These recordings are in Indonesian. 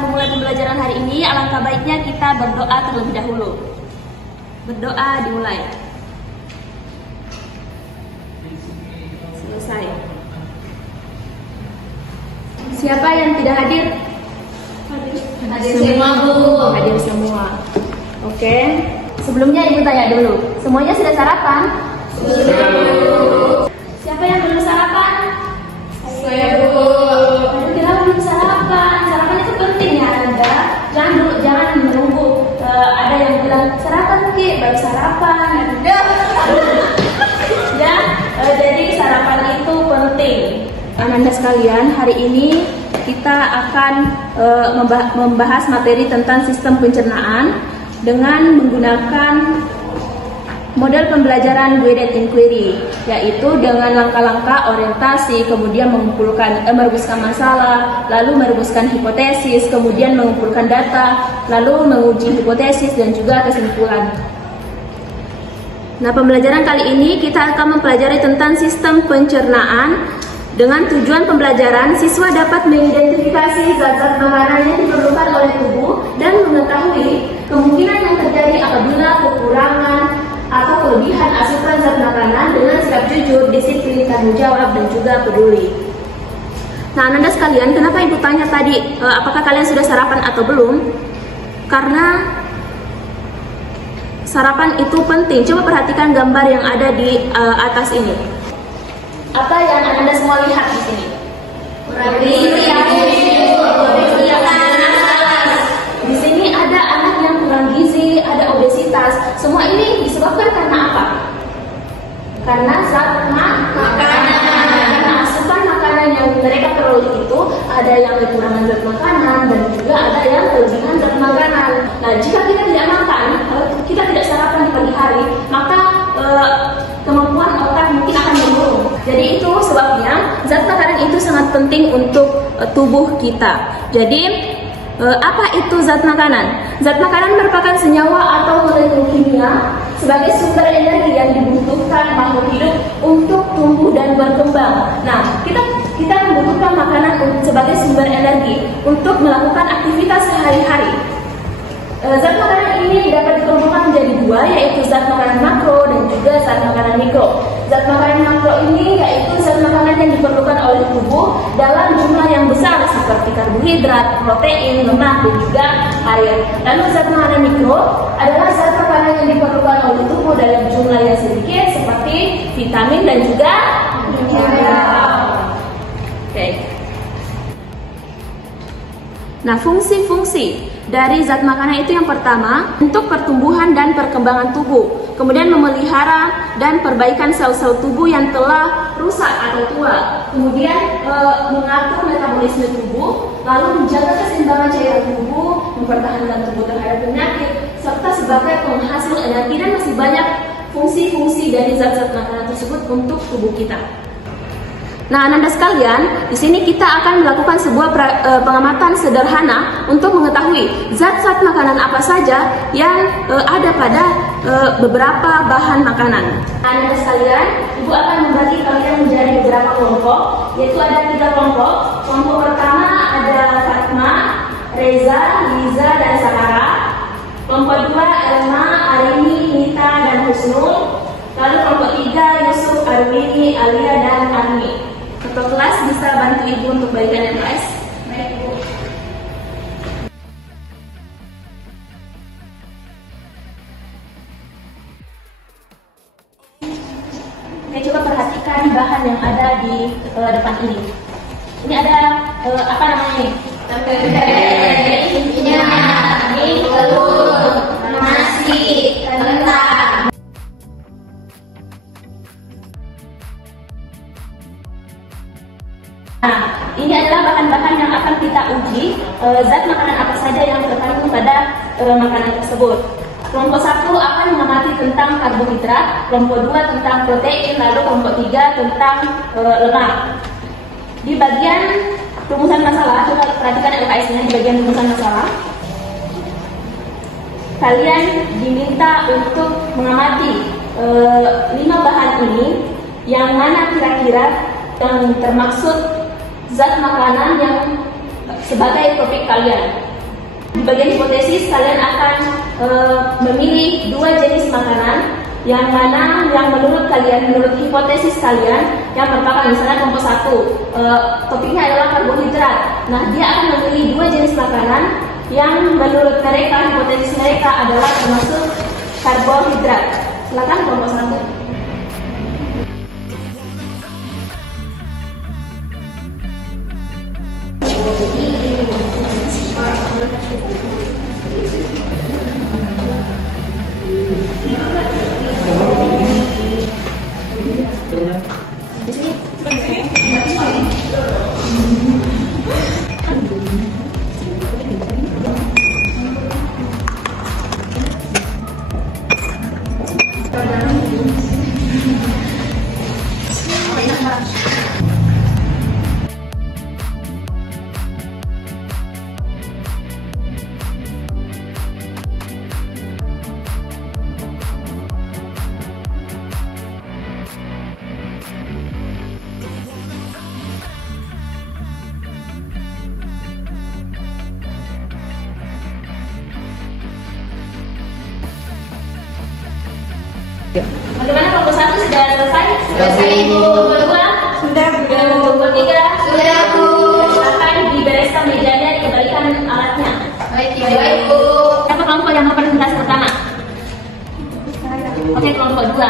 memulai pembelajaran hari ini, alangkah baiknya kita berdoa terlebih dahulu. Berdoa dimulai. Selesai. Siapa yang tidak hadir? Hadir semua, Bu. Hadir semua. Oke. Sebelumnya Ibu tanya dulu. Semuanya sudah sarapan? Sudah, Bu. Siapa yang belum sarapan? Saya, Bu. Ada bilang belum sarapan. Sarapan itu penting ya, Anda. Jangan menunggu. Ada yang bilang sarapan Ki, baru sarapan. Ya, jadi sarapan itu penting. Anda sekalian, hari ini kita akan membahas materi tentang sistem pencernaan dengan menggunakan model pembelajaran guided inquiry, yaitu dengan langkah-langkah orientasi, kemudian merumuskan masalah, lalu merumuskan hipotesis, kemudian mengumpulkan data, lalu menguji hipotesis dan juga kesimpulan. Nah, pembelajaran kali ini kita akan mempelajari tentang sistem pencernaan. Dengan tujuan pembelajaran, siswa dapat mengidentifikasi zat-zat makanan yang diperlukan oleh tubuh dan mengetahui kemungkinan yang terjadi apabila kekurangan atau kelebihan asupan zat makanan dengan sikap jujur, disiplin, tanggung jawab, dan juga peduli. Nah, Anda sekalian, kenapa Ibu tanya tadi, apakah kalian sudah sarapan atau belum? Karena sarapan itu penting. Coba perhatikan gambar yang ada di atas ini. Apa yang Anda semua lihat di sini? Di sini ada anak yang kurang gizi, ada obesitas. Semua ini disebabkan karena apa? Karena zat makanan. Karena asupan makanan yang mereka peroleh itu ada yang kekurangan zat makanan dan juga ada yang kelebihan zat makanan. Nah, jika kita tidak makan, kita tidak sarapan di pagi hari, maka kemampuan otak mungkin akan menurun. Jadi itu sebabnya zat makanan itu sangat penting untuk tubuh kita. Jadi apa itu zat makanan? Zat makanan merupakan senyawa atau molekul kimia sebagai sumber energi yang dibutuhkan makhluk hidup untuk tumbuh dan berkembang. Nah, kita membutuhkan makanan sebagai sumber energi untuk melakukan aktivitas sehari-hari. Zat makanan ini dapat dikelompokkan menjadi dua, yaitu zat makanan makro dan juga zat makanan mikro. Zat makanan makro ini yaitu zat makanan yang diperlukan oleh tubuh dalam jumlah yang besar seperti karbohidrat, protein, lemak, dan juga air. Lalu zat makanan mikro adalah zat makanan yang diperlukan oleh tubuh dalam jumlah yang sedikit seperti vitamin dan juga mineral. Oke. Nah, fungsi-fungsi dari zat makanan itu yang pertama, untuk pertumbuhan dan perkembangan tubuh, kemudian memelihara dan perbaikan sel-sel tubuh yang telah rusak atau tua, kemudian mengatur metabolisme tubuh, lalu menjaga keseimbangan cairan tubuh, mempertahankan tubuh terhadap penyakit, serta sebagai penghasil energi, dan masih banyak fungsi-fungsi dari zat-zat makanan tersebut untuk tubuh kita. Nah, Anda sekalian, di sini kita akan melakukan sebuah pengamatan sederhana untuk mengetahui zat-zat makanan apa saja yang ada pada beberapa bahan makanan. Nah, Anda sekalian, Ibu akan membagi kalian menjadi beberapa kelompok, yaitu ada 3 kelompok. Kelompok pertama ada Fatma, Reza, Liza, dan Sarah. Kelompok 2 Elma, Arini, Nita, dan Husnul. Lalu kelompok 3 Yusuf, Arwini, Alia, dan Armi. Ketua kelas bisa bantu Ibu untuk bagikan yang kelas. Baik, Bu. Oke, coba perhatikan bahan yang ada di depan ini. Ini ada apa namanya ini? Mie, telur, nasi, kentang. Nah, ini adalah bahan-bahan yang akan kita uji, zat makanan apa saja yang terkandung pada makanan tersebut. Kelompok 1 akan mengamati tentang karbohidrat, kelompok 2 tentang protein, lalu kelompok 3 tentang lemak. Di bagian rumusan masalah, coba perhatikan LKS-nya di bagian rumusan masalah. Kalian diminta untuk mengamati 5 bahan ini, yang mana kira-kira yang termaksud zat makanan yang sebagai topik kalian. Di bagian hipotesis kalian akan memilih dua jenis makanan yang mana yang menurut kalian, menurut hipotesis kalian, yang pertama misalnya kelompok 1 topiknya adalah karbohidrat. Nah, dia akan memilih dua jenis makanan yang menurut mereka, hipotesis mereka adalah termasuk karbohidrat. Silakan kelompok 1. Bagaimana kelompok 1 sudah selesai? Sudah selesai, Ibu. Kelompok 2? Sudah, Bu. Kelompok 3? Sudah, Bu. Akan dibereskan mejanya, dikembalikan alatnya. Baik, Ibu. Siapa kelompok yang mau presentasi pertama? Oke, kelompok 2.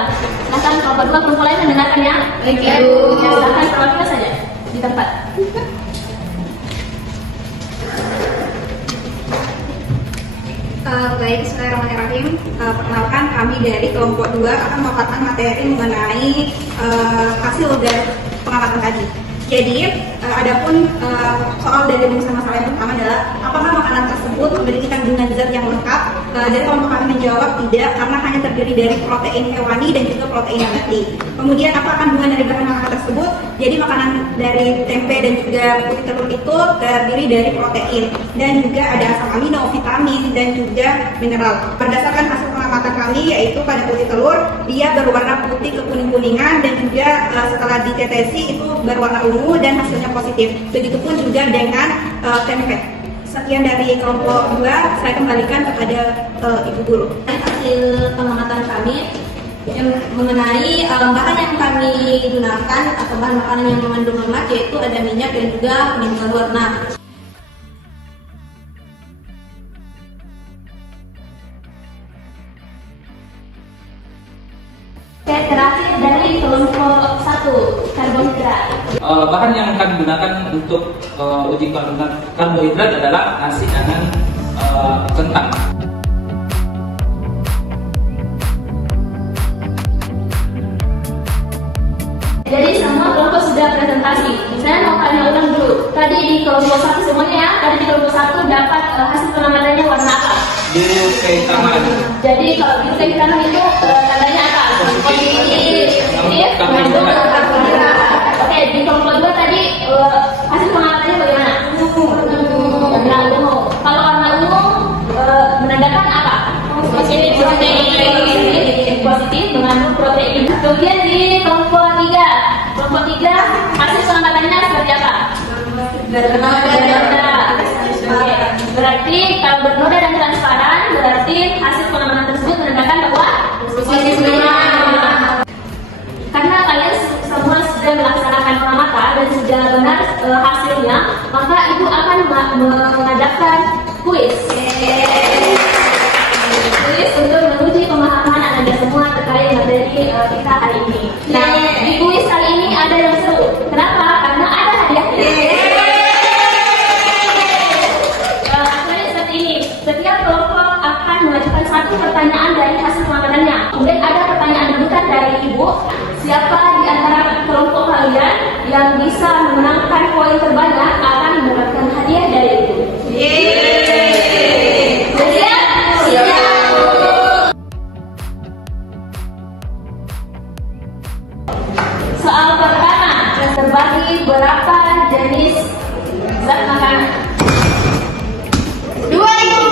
Silakan kelompok 2, kelompok lain mendengarkan ya. Baik, Ibu. Silakan perwakilan saja di tempat. Baik, bismillahirrahmanirrahim. Perkenalkan, kami dari kelompok 2 akan memaparkan materi mengenai hasil dari pengamatan tadi. Jadi, adapun soal dari rumus masalah yang pertama adalah apakah makanan tersebut memiliki kandungan zat yang lengkap? Dari kelompok kami menjawab tidak, karena hanya terdiri dari protein hewani dan juga protein nabati. Kemudian apa kandungan dari bahan makanan tersebut? Jadi makanan dari tempe dan juga putih telur itu terdiri dari protein dan juga ada asam amino, vitamin dan juga mineral. Berdasarkan hasil pengamatan kami yaitu pada putih telur dia berwarna putih kekuning-kuningan dan juga setelah ditetesi itu berwarna ungu dan hasilnya positif. Begitupun juga dengan tempe. Sekian dari kelompok 2, saya kembalikan kepada Ibu Guru. Hasil pengamatan kami yang mengenai bahan yang kami gunakan atau bahan makanan yang mengandung lemak yaitu ada minyak dan juga kuning telur. Nah, terakhir dari kelompok 1, karbohidrat. Bahan yang kami gunakan untuk uji kandungan karbohidrat adalah nasi dengan kentang. Jadi semua kelompok sudah presentasi. Saya mau tanya ulang dulu. Tadi di kelompok 1 semuanya ya. Tadi di kelompok 1 dapat hasil pengamatannya warna apa? Biru kehitaman. Jadi kalau biru kehitaman itu tandanya apa? Positif. Mengandung karbohidrat. Oke, di kelompok 2 tadi hasil pengamatannya bagaimana? Warna ungu. Kalau warna ungu menandakan apa? Positif. Positif mengandung protein. Kemudian di kelompok 3 hasil pengamatannya seperti apa? Bernoda. Berarti kalau bernoda dan transparan berarti hasil pengamatan tersebut menandakan bahwa positif. Karena kalian semua sudah melaksanakan pengamatan dan sudah benar hasilnya, maka ibu akan mengadakan kuis. Kuis untuk menguji pemahaman Anda semua terkait materi kita hari ini. Nah, di kuis kali ini ada yang seru. Kenapa? Karena ada hadiahnya. Soalnya seperti ini. Setiap kelompok akan mengajukan satu pertanyaan dari hasil pengamatannya. Kemudian ada pertanyaan lanjutan dari ibu. Siapa di antara kelompok kalian yang bisa memenangkan poin terbanyak akan mendapatkan hadiah dari ibu. Soal pertama, terbagi berapa jenis zat makanan? 2, Ibu.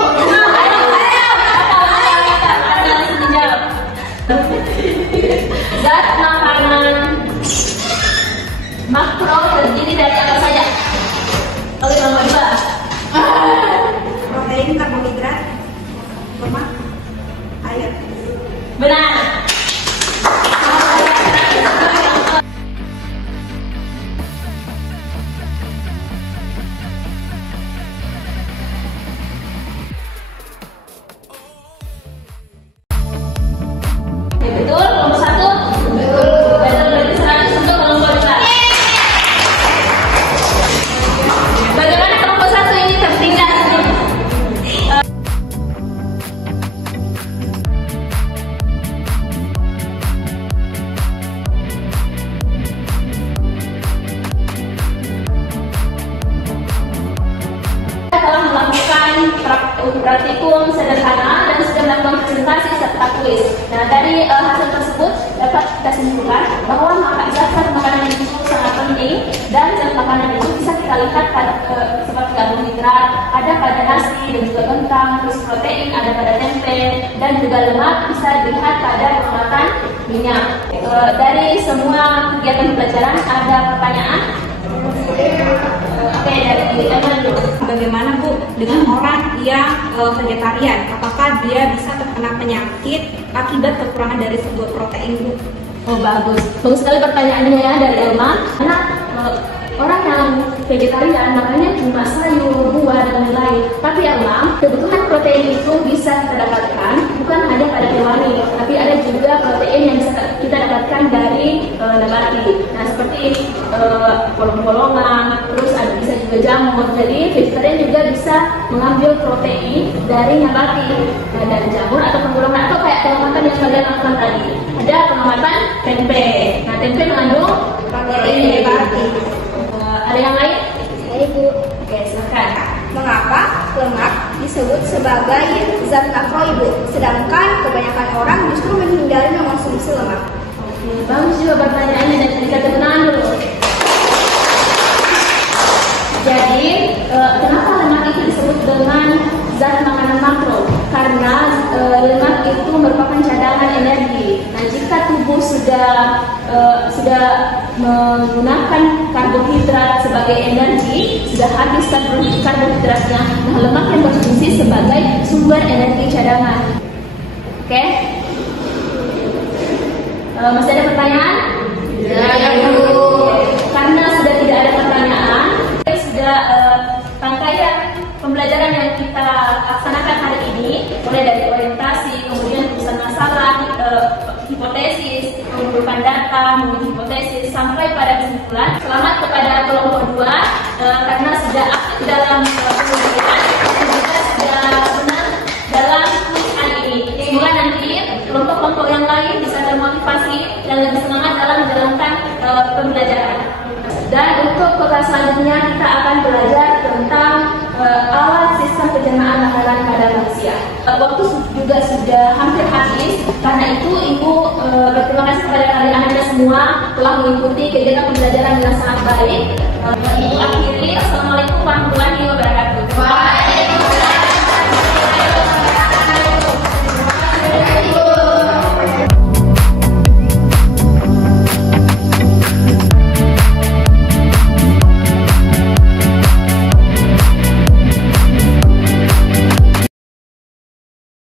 Zat makanan makro terdiri dari apa saja? Oke, nomor 2. praktikum sederhana dan sudah melakukan presentasi serta kuis. Nah, dari hasil tersebut dapat kita simpulkan bahwa zat makanan itu sangat penting, dan zat makanan itu bisa kita lihat pada seperti karbohidrat ada pada nasi dan juga kentang, terus protein ada pada tempe, dan juga lemak bisa dilihat pada pengolahan minyak. Dari semua kegiatan pelajaran ada pertanyaan? Oke, dari Eman dulu. Bagaimana Bu dengan orang yang vegetarian? Apakah dia bisa terkena penyakit akibat kekurangan dari sebuah protein Bu? Oh, bagus sekali pertanyaannya ya dari Elma. Karena orang yang vegetarian makanya cuma sayur, buah dan lain-lain. Tapi Elma, kebutuhan protein itu bisa kita dapatkan bukan hanya pada hewani, tapi ada juga protein yang bisa kita dapatkan dari nabati. Nah, seperti bolong-bolongan, terus ada bisa juga jamur. Jadi vegetarian juga bisa mengambil protein dari nabati, dari jamur atau bolongan, atau kayak pengamatan yang kalian lakukan tadi. Ada pengamatan tempe. Nah, tempe mengandung protein nabati. Ada yang lain? Saya Bu. Oke, silakan. Mengapa lemak disebut sebagai zat makro Ibu, sedangkan kebanyakan orang justru menghindari mengonsumsi lemak? Oke, bagus juga pertanyaannya, dan bisa tenang dulu. Jadi, kenapa lemak itu disebut dengan zat makanan makro? Karena lemak itu merupakan cadangan energi. Nah, jika tubuh sudah menggunakan karbohidrat sebagai energi, sudah habis karbohidratnya, nah lemak yang berfungsi sebagai sumber energi cadangan. Oke? Masih ada pertanyaan? Ya, Bu. Karena sudah tidak ada pertanyaan, sudah rangkaian pembelajaran yang kita laksanakan hari ini, mulai dari orientasi, kemudian urusan masalah, hipotesis, mengumpulkan data, menguji hipotesis, sampai pada kesimpulan. Selamat kepada kelompok 2 karena sudah aktif dalam penelitian dan juga sudah menang dalam kuis hari ini. Semoga nanti kelompok-kelompok yang lain bisa termotivasi dan lebih semangat dalam menjalankan pembelajaran. Dan untuk kelas selanjutnya kita akan belajar tentang awal sistem pencernaan makanan pada manusia. Waktu juga sudah hampir habis, karena itu Ibu berterima kasih kepada adik-adik semua telah mengikuti kegiatan pembelajaran dengan sangat baik. Ibu akhiri, Assalamualaikum warahmatullahi wabarakatuh.